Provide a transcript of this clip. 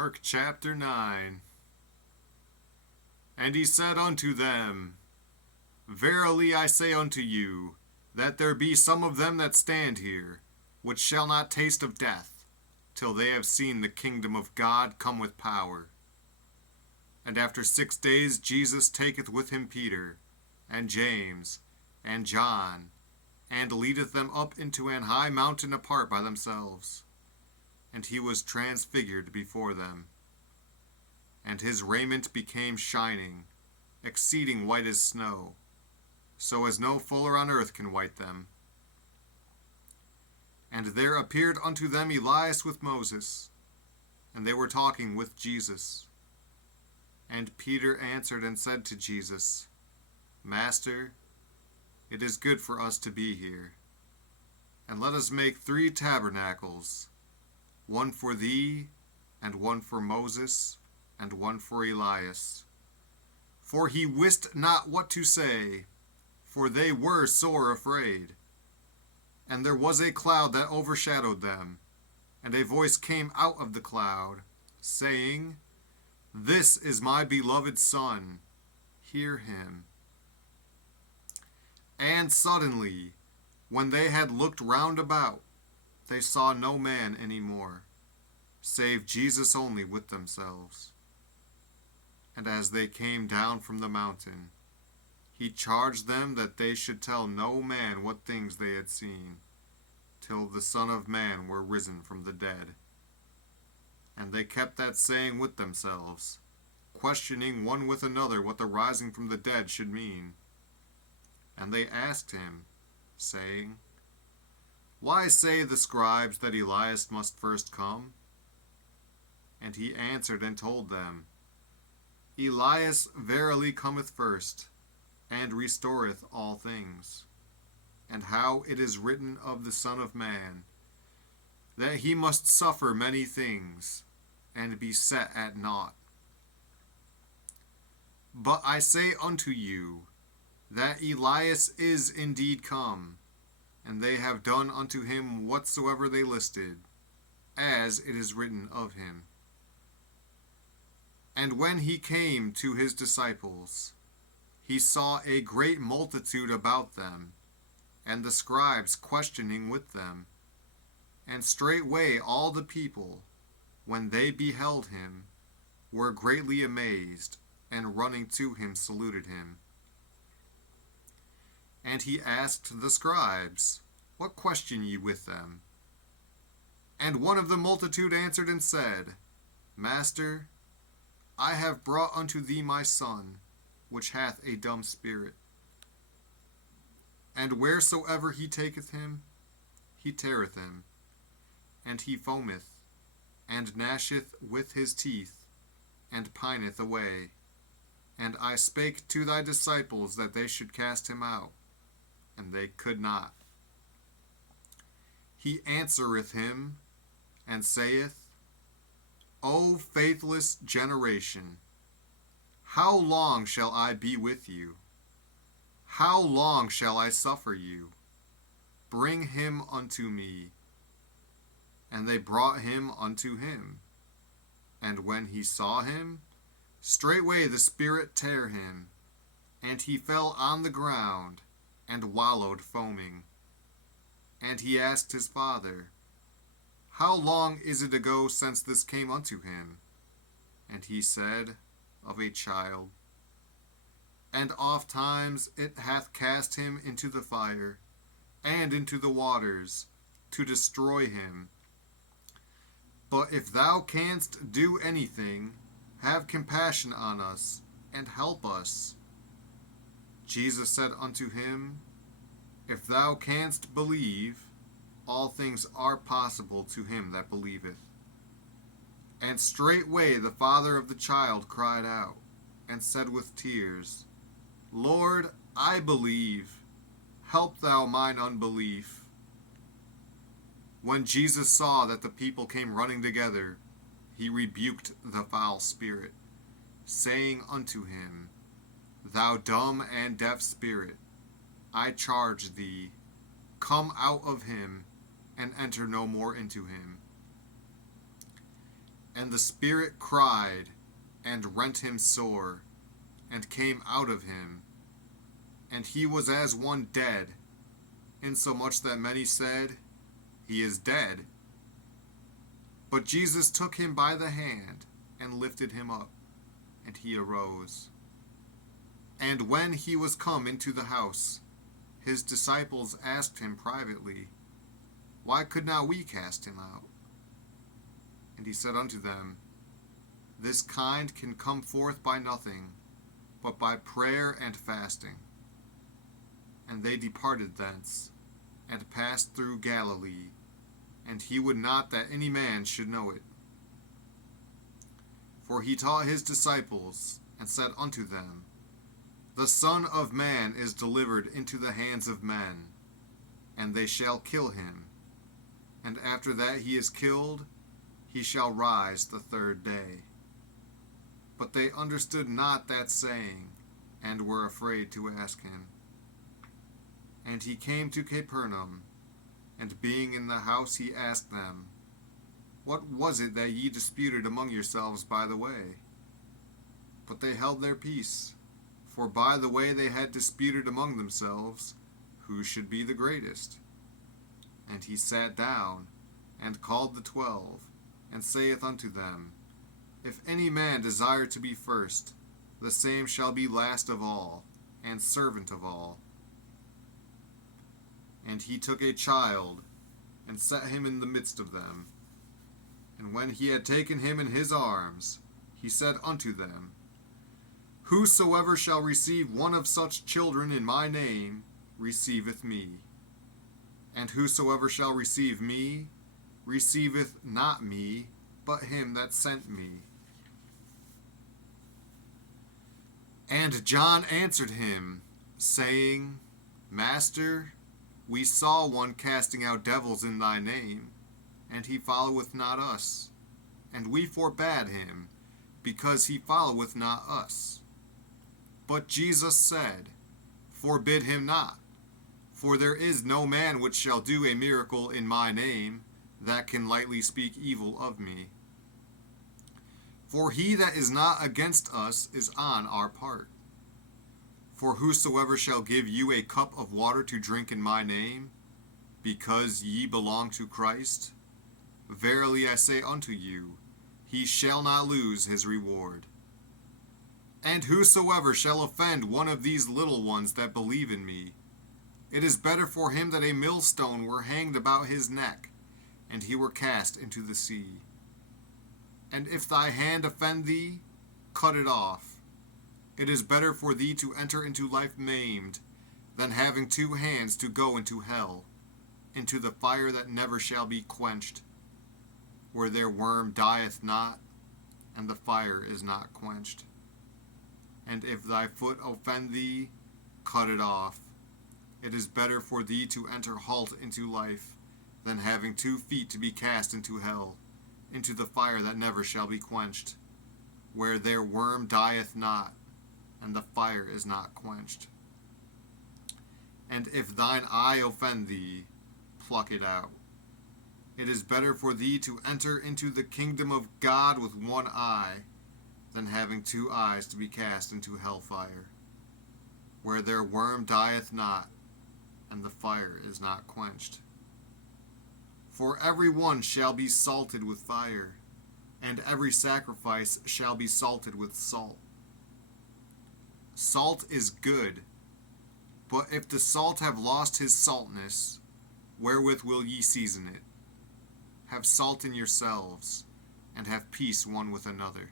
Mark chapter 9. And he said unto them, Verily I say unto you, that there be some of them that stand here, which shall not taste of death, till they have seen the kingdom of God come with power. And after 6 days Jesus taketh with him Peter, and James, and John, and leadeth them up into an high mountain apart by themselves. And he was transfigured before them. And his raiment became shining, exceeding white as snow, so as no fuller on earth can white them. And there appeared unto them Elias with Moses, and they were talking with Jesus. And Peter answered and said to Jesus, Master, it is good for us to be here. And let us make 3 tabernacles, one for thee, and one for Moses, and one for Elias. For he wist not what to say, for they were sore afraid. And there was a cloud that overshadowed them, and a voice came out of the cloud, saying, This is my beloved Son, hear him. And suddenly, when they had looked round about, they saw no man any more, save Jesus only with themselves. And as they came down from the mountain, he charged them that they should tell no man what things they had seen, till the Son of Man were risen from the dead. And they kept that saying with themselves, questioning one with another what the rising from the dead should mean. And they asked him, saying, Why say the scribes that Elias must first come? And he answered and told them, Elias verily cometh first, and restoreth all things. And how it is written of the Son of Man, that he must suffer many things, and be set at naught. But I say unto you, that Elias is indeed come, and they have done unto him whatsoever they listed, as it is written of him. And when he came to his disciples, he saw a great multitude about them, and the scribes questioning with them. And straightway all the people, when they beheld him, were greatly amazed, and running to him saluted him. And he asked the scribes, What question ye with them? And one of the multitude answered and said, Master, I have brought unto thee my son, which hath a dumb spirit. And wheresoever he taketh him, he teareth him, and he foameth, and gnasheth with his teeth, and pineth away. And I spake to thy disciples that they should cast him out, and they could not. He answereth him, and saith, O faithless generation, how long shall I be with you? How long shall I suffer you? Bring him unto me. And they brought him unto him. And when he saw him, straightway the spirit tare him, and he fell on the ground, and wallowed foaming. And he asked his father, How long is it ago since this came unto him? And he said, Of a child. And oft times it hath cast him into the fire, and into the waters, to destroy him. But if thou canst do anything, have compassion on us, and help us. Jesus said unto him, If thou canst believe, all things are possible to him that believeth. And straightway the father of the child cried out, and said with tears, Lord, I believe, help thou mine unbelief. When Jesus saw that the people came running together, he rebuked the foul spirit, saying unto him, Thou dumb and deaf spirit, I charge thee, come out of him, and enter no more into him. And the spirit cried, and rent him sore, and came out of him. And he was as one dead, insomuch that many said, He is dead. But Jesus took him by the hand, and lifted him up, and he arose. And when he was come into the house, his disciples asked him privately, Why could not we cast him out? And he said unto them, This kind can come forth by nothing, but by prayer and fasting. And they departed thence, and passed through Galilee, and he would not that any man should know it. For he taught his disciples, and said unto them, The Son of Man is delivered into the hands of men, and they shall kill him. And after that he is killed, he shall rise the third day. But they understood not that saying, and were afraid to ask him. And he came to Capernaum, and being in the house he asked them, What was it that ye disputed among yourselves by the way? But they held their peace, for by the way they had disputed among themselves, who should be the greatest. And he sat down, and called the 12, and saith unto them, If any man desire to be first, the same shall be last of all, and servant of all. And he took a child, and set him in the midst of them. And when he had taken him in his arms, he said unto them, Whosoever shall receive one of such children in my name, receiveth me. And whosoever shall receive me, receiveth not me, but him that sent me. And John answered him, saying, Master, we saw one casting out devils in thy name, and he followeth not us. And we forbade him, because he followeth not us. But Jesus said, Forbid him not, for there is no man which shall do a miracle in my name, that can lightly speak evil of me. For he that is not against us is on our part. For whosoever shall give you a cup of water to drink in my name, because ye belong to Christ, verily I say unto you, he shall not lose his reward. And whosoever shall offend one of these little ones that believe in me, it is better for him that a millstone were hanged about his neck, and he were cast into the sea. And if thy hand offend thee, cut it off. It is better for thee to enter into life maimed, than having 2 hands to go into hell, into the fire that never shall be quenched, where their worm dieth not, and the fire is not quenched. And if thy foot offend thee, cut it off. It is better for thee to enter halt into life, than having 2 feet to be cast into hell, into the fire that never shall be quenched, where their worm dieth not, and the fire is not quenched. And if thine eye offend thee, pluck it out. It is better for thee to enter into the kingdom of God with 1 eye, than having 2 eyes to be cast into hellfire, where their worm dieth not, and the fire is not quenched. For every one shall be salted with fire, and every sacrifice shall be salted with salt. Salt is good, but if the salt have lost his saltness, wherewith will ye season it? Have salt in yourselves, and have peace one with another.